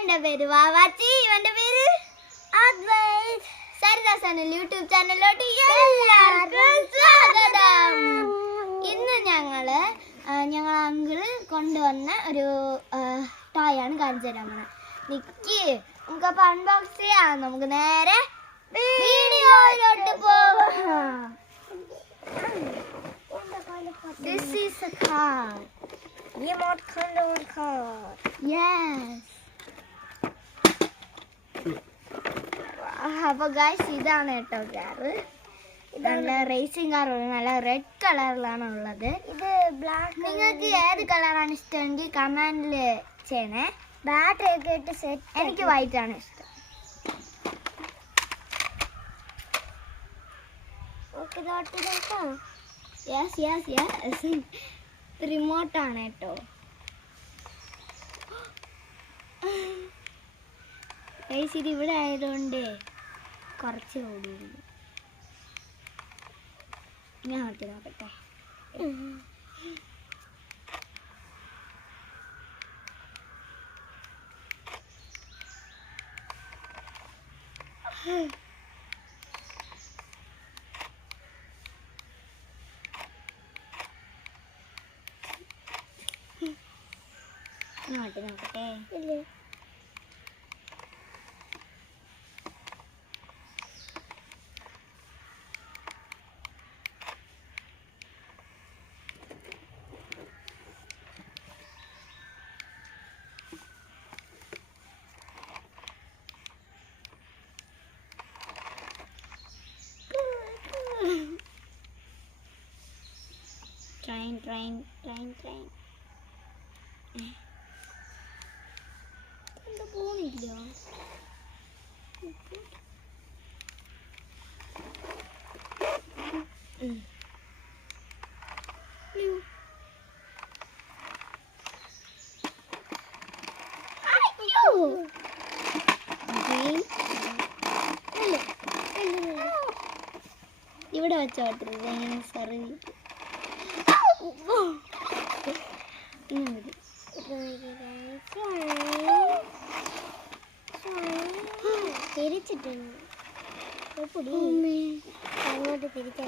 എന്റെ പേര് വാവാച്ചി, ഇവന്റെ പേര് അദ്വൈത്. സരിതാസ് ചാനൽ യൂട്യൂബ് ചാനലിലോട്ട് എല്ലാവർക്കും സ്വാഗതം. ഇന്ന് ഞങ്ങൾ അങ്കിള് കൊണ്ടുവന്ന ഒരു ടോയ് ആണ് കാണിച്ചു തരാൻ പോകുന്നത്. നിക്ക് നമുക്ക് അപ്പൊ അൺബോക്സ് ചെയ്യാം. നമുക്ക് നേരെ വീഡിയോയിലോട്ട് പോവാം. This is a car. Remote control car. Yes. അപ്പൊ ഗൈസ് ഇതാണ് കേട്ടോ കാറ്. നല്ല റേസിംഗ് കാർ, നല്ല റെഡ് കളറിലാണ് ഉള്ളത്. ഇത് ബ്ലാക്ക്. നിങ്ങൾക്ക് ഏത് കളറാണ് ഇഷ്ടമെങ്കിൽ കമന്റിൽ ചെയ്യണേ. ബാറ്ററി ഒക്കെ ഇട്ട് സെറ്റ്. എനിക്ക് വൈറ്റ് ആണ് ഇഷ്ടം. ഓക്കെ, ദോട്ട് നോക്കാം. Yes yes yes. റിമോട്ടാണ് കേട്ടോ. ഗൈസ് ഇത് ഇവിടെ ആയതുകൊണ്ട് കുറച്ച് ഓടിയിരുന്നു. ഞാൻ ഓട്ടി നോക്കട്ടെ. ഞാൻ ഓട്ടി നോക്കട്ടെ. ഇല്ലേ, ട്രെയിൻ എന്താ പോണില്ല. ഇവിടെ വെച്ചോട്ടെ. സറി തിരിച്ചിട്ടുണ്ട്. പൊടി അങ്ങോട്ട് തിരിച്ച